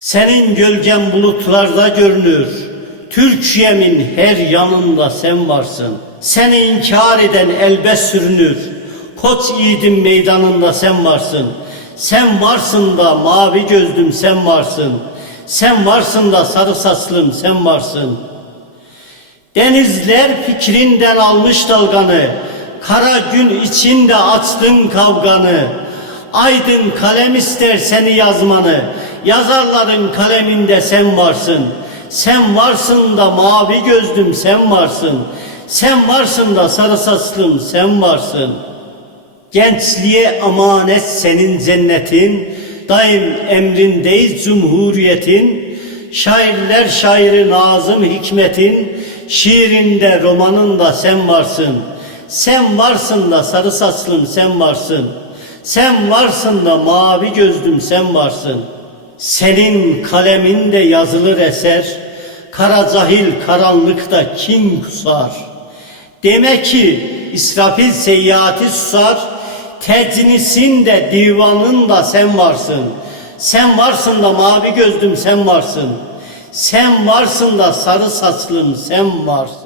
Senin gölgen bulutlarda görünür. Türkiye'min her yanında sen varsın. Seni inkar eden elbet sürünür. Koç yiğidin meydanında sen varsın. Sen varsın da mavi gözlüm sen varsın. Sen varsın da sarı saçlım sen varsın. Denizler fikrinden almış dalganı. Kara gün içinde açtın kavganı. Aydın kalem ister seni yazmanı. Yazarların kaleminde sen varsın. Sen varsın da mavi gözlüm sen varsın. Sen varsın da sarı saçlım sen varsın. Gençliğe emanet senin cennetin. Daim emrindeyiz cumhuriyetin. Şairler şairi Nazım Hikmet'in. Şiirinde romanında sen varsın. Sen varsın da sarı saçlım sen varsın. Sen varsın da mavi gözlüm sen varsın. Senin kaleminde yazılır eser. Kara cahil karanlıkta kin kusar. Demek ki İsrafil seyyiati susar. Tecnisinde divanında sen varsın. Sen varsın da mavi gözlüm sen varsın. Sen varsın da sarı saçlım sen varsın.